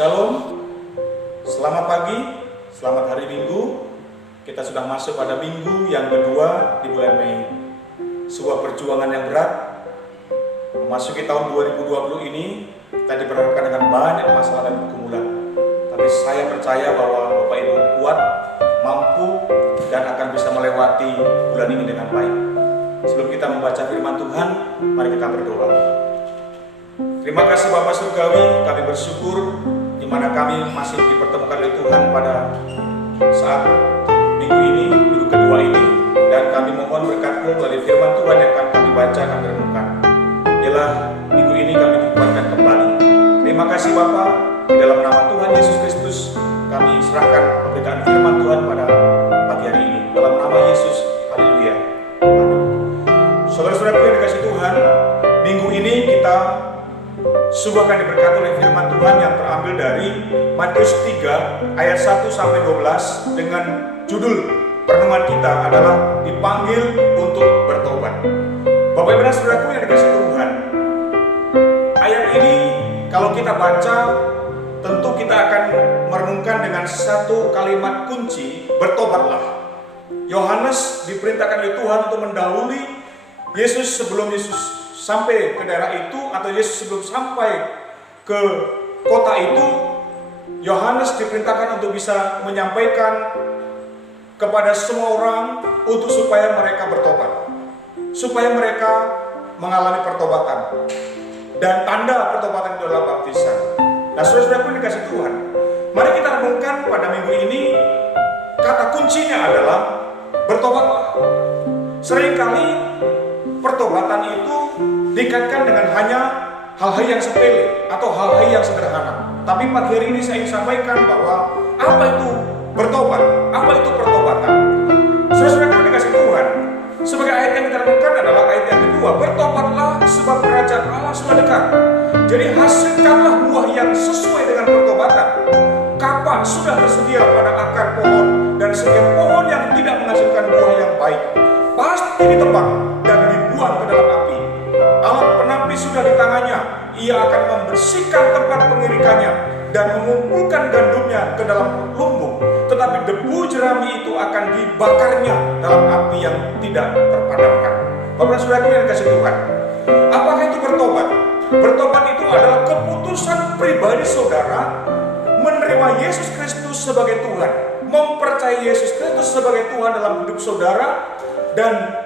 Shalom, selamat pagi, selamat hari Minggu. Kita sudah masuk pada minggu yang kedua di bulan Mei. Sebuah perjuangan yang berat. Memasuki tahun 2020 ini, kita diperhadapkan dengan banyak masalah dan pergumulan. Tapi saya percaya bahwa Bapak Ibu kuat, mampu, dan akan bisa melewati bulan ini dengan baik. Sebelum kita membaca firman Tuhan, mari kita berdoa. Terima kasih Bapak Surgawi, kami bersyukur di mana kami masih dipertemukan oleh Tuhan pada saat minggu ini, minggu kedua ini, dan kami mohon berkat-Mu melalui firman Tuhan yang akan kami baca, kami renungkan. Biarlah minggu ini kami dikuatkan kembali. Terima kasih Bapak, di dalam nama Tuhan Yesus Kristus kami serahkan pemberitaan firman Tuhan pada pagi hari ini. Dalam nama Yesus, haleluya. Amin. Saudara-saudaraku yang dikasihi Tuhan, minggu ini kita sungguh akan diberkati oleh firman Tuhan yang terambil dari Matius 3 ayat 1 sampai 12 dengan judul renungan kita adalah dipanggil untuk bertobat. Bapak Ibu dan Saudaraku yang dikasihi Tuhan, ayat ini kalau kita baca tentu kita akan merenungkan dengan satu kalimat kunci, bertobatlah. Yohanes diperintahkan oleh Tuhan untuk mendahului Yesus sebelum Yesus sampai ke daerah itu, atau Yesus sebelum sampai ke kota itu. Yohanes diperintahkan untuk bisa menyampaikan kepada semua orang untuk supaya mereka bertobat, supaya mereka mengalami pertobatan, dan tanda pertobatan itu adalah baptisan. Nah, saudara-saudaraku yang dikasihi Tuhan, mari kita renungkan pada minggu ini. Kata kuncinya adalah bertobatlah. Seringkali pertobatan itu dikaitkan dengan hanya hal-hal yang sepele atau hal-hal yang sederhana. Tapi pagi hari ini saya ingin sampaikan bahwa apa itu bertobat, apa itu pertobatan. Saudara-saudara yang dikasihi Tuhan, sebagai ayat yang kita renungkan adalah ayat yang kedua, bertobatlah sebab kerajaan Allah sudah dekat. Jadi hasilkanlah buah yang sesuai dengan pertobatan. Kapak sudah tersedia pada akar pohon, dan setiap pohon yang tidak menghasilkan buah yang baik pasti ditebang dan dibuang ke dalam api. Alat penapis sudah di tangannya, ia akan membersihkan tempat pengirikannya dan mengumpulkan gandumnya ke dalam lumbung. Tetapi debu jerami itu akan dibakarnya dalam api yang tidak terpadamkan. Bapak dan Saudara yang dikasihi Tuhan, apakah itu bertobat? Bertobat itu adalah keputusan pribadi saudara menerima Yesus Kristus sebagai Tuhan, mempercayai Yesus Kristus sebagai Tuhan dalam hidup saudara, dan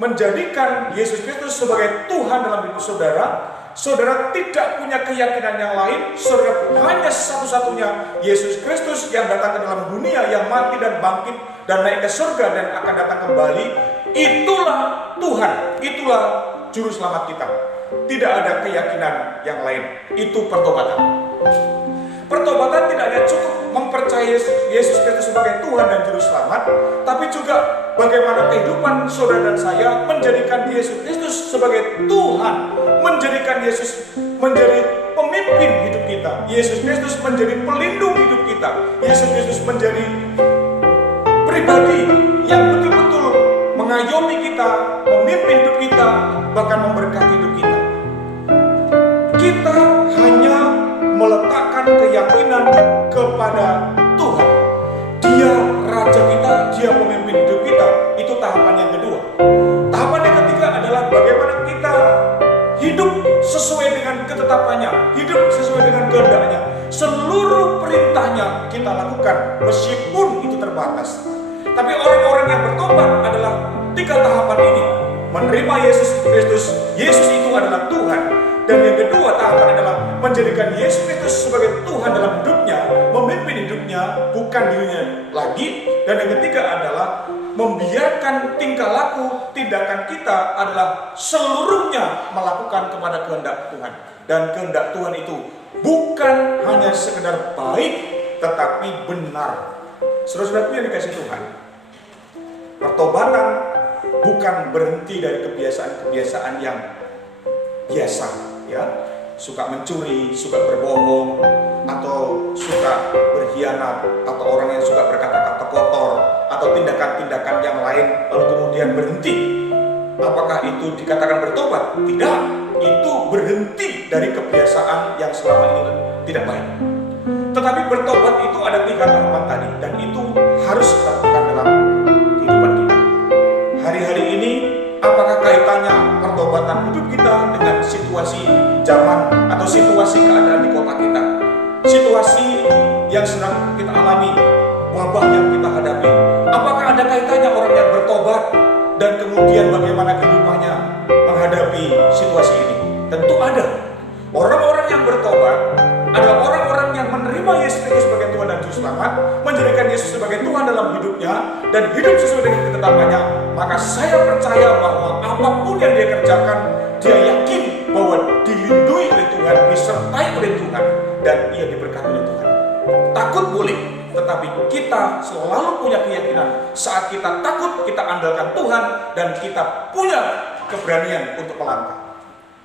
menjadikan Yesus Kristus sebagai Tuhan dalam hidup saudara. Saudara tidak punya keyakinan yang lain, saudara hanya satu-satunya Yesus Kristus yang datang ke dalam dunia, yang mati dan bangkit dan naik ke surga dan akan datang kembali. Itulah Tuhan, itulah juru selamat kita. Tidak ada keyakinan yang lain. Itu pertobatan. Pertobatan tidak hanya cukup mempercayai Yesus Kristus sebagai Tuhan dan juru selamat, tapi juga bagaimana kehidupan saudara dan saya menjadikan Yesus Kristus sebagai Tuhan, menjadikan Yesus menjadi pemimpin hidup kita, Yesus Kristus menjadi pelindung hidup kita, Yesus Kristus menjadi pribadi yang betul-betul mengayomi kita, memimpin hidup kita, bahkan memberkati hidup kita. Kita hanya meletakkan keyakinan kepada Tuhan. Dia raja kita, dia pemimpin hidup kita. Itu tahapan yang kedua. Tahapan yang ketiga adalah bagaimana kita hidup sesuai dengan ketetapannya, hidup sesuai dengan kehendaknya. Seluruh perintahnya kita lakukan meskipun itu terbatas. Tapi orang-orang yang bertobat adalah tiga tahapan ini. Menerima Yesus Kristus, Yesus itu adalah Tuhan. Dan yang kedua tahapan adalah menjadikan Yesus Kristus sebagai Tuhan dalam hidupnya, memimpin hidupnya, bukan dirinya lagi. Dan yang ketiga adalah membiarkan tingkah laku, tindakan kita adalah seluruhnya melakukan kepada kehendak Tuhan. Dan kehendak Tuhan itu bukan hanya sekedar baik, tetapi benar. Saudara-saudaraku yang dikasihi Tuhan, pertobatan bukan berhenti dari kebiasaan-kebiasaan yang biasa, ya, suka mencuri, suka berbohong, atau suka berkhianat, atau orang yang suka berkata-kata kotor, atau tindakan-tindakan yang lain lalu kemudian berhenti. Apakah itu dikatakan bertobat? Tidak, itu berhenti dari kebiasaan yang selama ini tidak baik. Tetapi bertobat itu ada 3 tahapan tadi, dan itu harus dilakukan dalam kehidupan kita. Hari-hari ini, apakah kaitannya pertobatan hidup kita dengan situasi zaman atau situasi keadaan di kota kita? Situasi yang sedang kita alami, wabah yang kita hadapi. Apakah ada kaitannya orang yang bertobat dan kemudian bagaimana kehidupannya menghadapi situasi ini? Tentu ada. Orang-orang yang bertobat adalah orang-orang yang menerima Yesus Kristus sebagai Tuhan dan Juru Selamat, menjadikan Yesus sebagai Tuhan dalam hidupnya, dan hidup sesuai dengan ketetapannya. Maka saya percaya bahwa apapun yang dia kerjakan, dia yakin bahwa dilindungi oleh Tuhan, disertai oleh Tuhan, dan ia diberkati oleh Tuhan. Takut boleh, tetapi kita selalu punya keyakinan. Saat kita takut, kita andalkan Tuhan, dan kita punya keberanian untuk melangkah.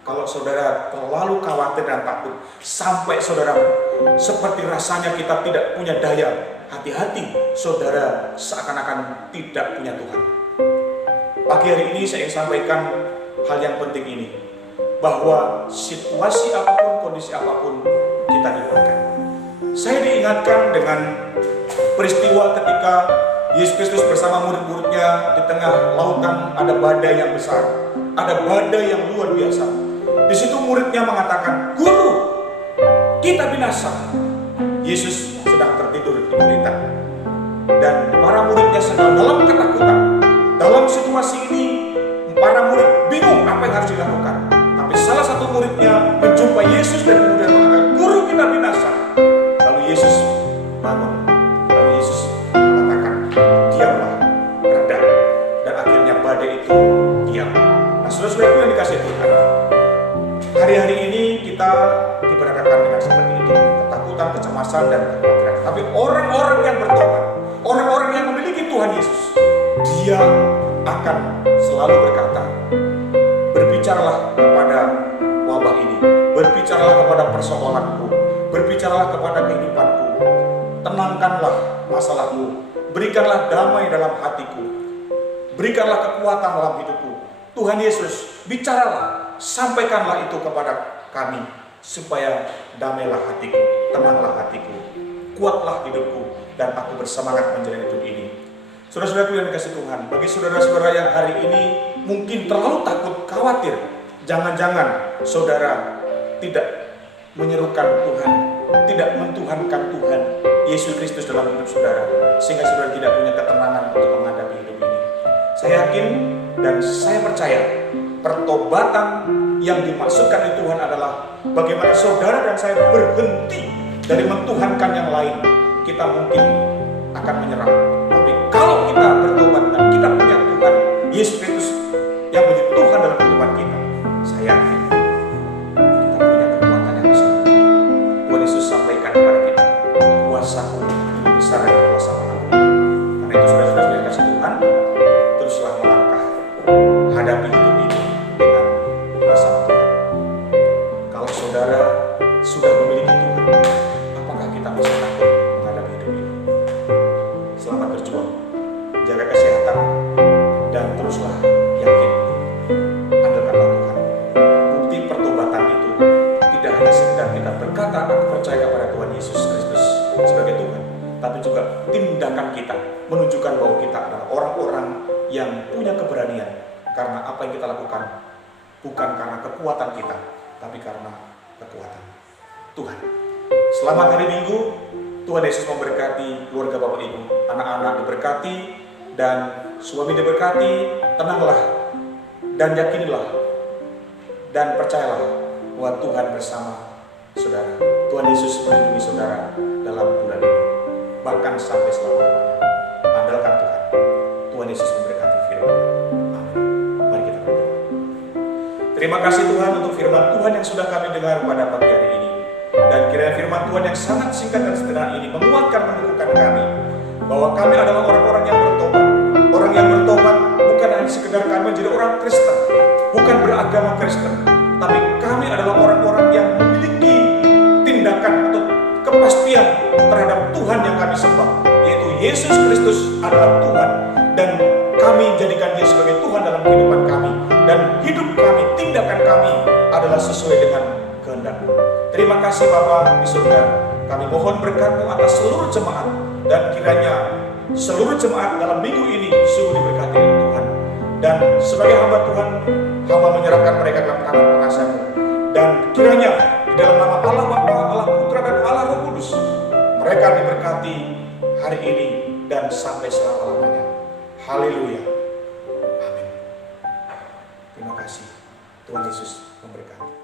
Kalau saudara terlalu khawatir dan takut, sampai saudara seperti rasanya kita tidak punya daya, hati-hati, saudara seakan-akan tidak punya Tuhan. Pagi hari ini saya ingin sampaikan hal yang penting ini, bahwa situasi apapun, kondisi apapun, kita diingatkan. Saya diingatkan dengan peristiwa ketika Yesus Kristus bersama murid-muridnya di tengah lautan, ada badai yang besar, ada badai yang luar biasa. Di situ muridnya mengatakan, "Guru, kita binasa." Yesus sedang tertidur di gurita, dan para muridnya sedang dalam ketakutan. Dalam situasi ini, para murid bingung apa yang harus dilakukan. Tapi salah satu muridnya menjumpai Yesus dan kemudian mengatakan, "Guru, kita binasa." Lalu Yesus bangun. Lalu Yesus mengatakan, "Diamlah, reda." Dan akhirnya badai itu diam. Nah, saudara-saudaraku yang dikasihi Tuhan, hari-hari ini kita diperhadapkan dengan seperti itu, ketakutan, kecemasan, dan kekhawatiran. Tapi orang-orang yang bertobat, orang-orang yang memiliki Tuhan Yesus, dia akan selalu berkata, "Berbicaralah kepada wabah ini, berbicaralah kepada persoalanku, berbicaralah kepada kehidupanku, tenangkanlah masalahmu, berikanlah damai dalam hatiku, berikanlah kekuatan dalam hidupku." Tuhan Yesus, bicaralah, sampaikanlah itu kepada kami, supaya damailah hatiku, tenanglah hatiku, kuatlah hidupku, dan aku bersemangat menjalani hidup ini. Saudara-saudaraku yang dikasihi Tuhan, bagi saudara-saudara yang hari ini mungkin terlalu takut, khawatir, jangan-jangan saudara tidak menyerukan Tuhan, tidak mentuhankan Tuhan Yesus Kristus dalam hidup saudara, sehingga saudara tidak punya ketenangan untuk menghadapi hidup ini. Saya yakin dan saya percaya pertobatan yang dimaksudkan oleh Tuhan adalah bagaimana saudara dan saya berhenti dari mentuhankan yang lain. Kita mungkin akan menyerah, tapi kalau kita bertobat dan kita punya Tuhan Yesus Kristus yang menjadi Tuhan dalam kehidupan kita, saya yakin kita punya kekuatan yang besar. Tuhan Yesus sampaikan kepada kita, "Kuasaku lebih besar dari kuasa manusia." Karena itu saudara-saudara yang kasih Tuhan, teruslah melangkah hadapi hidup ini dengan bersama Tuhan. Kalau saudara sudah memiliki Tuhan, apakah kita masih takut menghadapi hidup ini? Selamat berjuang, jaga kesehatan, dan teruslah yakin, andalkanlah Tuhan. Bukti pertobatan itu tidak hanya sekedar kita berkata, "Aku percaya kepada Tuhan Yesus Kristus sebagai Tuhan," tapi juga tindakan kita menunjukkan bahwa kita adalah orang-orang yang punya keberanian, karena apa yang kita lakukan bukan karena kekuatan kita, tapi karena kekuatan Tuhan. Selamat hari Minggu. Tuhan Yesus memberkati keluarga Bapak Ibu, anak-anak diberkati, dan suami diberkati. Tenanglah dan yakinilah dan percayalah bahwa Tuhan bersama saudara. Tuhan Yesus melindungi saudara dalam bulan ini, bahkan sampai selama-lamanya. Andalkan Tuhan. Tuhan Yesus memberkati firman. Amin. Mari kita berdoa. Terima kasih Tuhan untuk firman Tuhan yang sudah kami dengar pada pagi hari ini. Dan kiranya firman Tuhan yang sangat singkat dan sederhana ini menguatkan, meneguhkan kami bahwa kami adalah orang-orang yang bertobat. Orang yang bertobat bukan hanya sekedar kami menjadi orang Kristen, bukan beragama Kristen, tapi kami adalah orang-orang yang memiliki tindakan atau kepastian terhadap Tuhan yang kami sembah, yaitu Yesus Kristus adalah Tuhan, dan kami jadikan Dia sebagai Tuhan dalam kehidupan kami, dan hidup kami, tindakan kami adalah sesuai dengan kehendak-Mu. Terima kasih Bapa di surga. Kami mohon berkat-Mu atas seluruh jemaat, dan kiranya seluruh jemaat dalam minggu ini sungguh diberkati oleh Tuhan. Dan sebagai hamba Tuhan, hamba menyerahkan mereka dalam tangan pengasihan-Mu. Dan kiranya di dalam nama Allah Bapa, Allah Putra, dan Allah Roh Kudus, mereka diberkati hari ini dan sampai selama-lamanya. Haleluya. Amin. Terima kasih. Tuhan Yesus memberkati.